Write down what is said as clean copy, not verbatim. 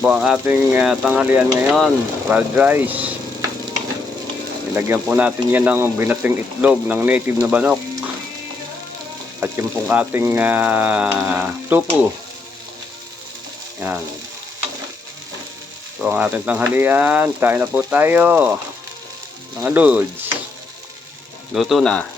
po ang ating tanghalian ngayon, fried rice. Nilagyan po natin yan ng binating itlog ng native na manok. At yung pong ating tupo. Yan. So ang ating tanghalian, kain na po tayo. Mga dudes. Luto na.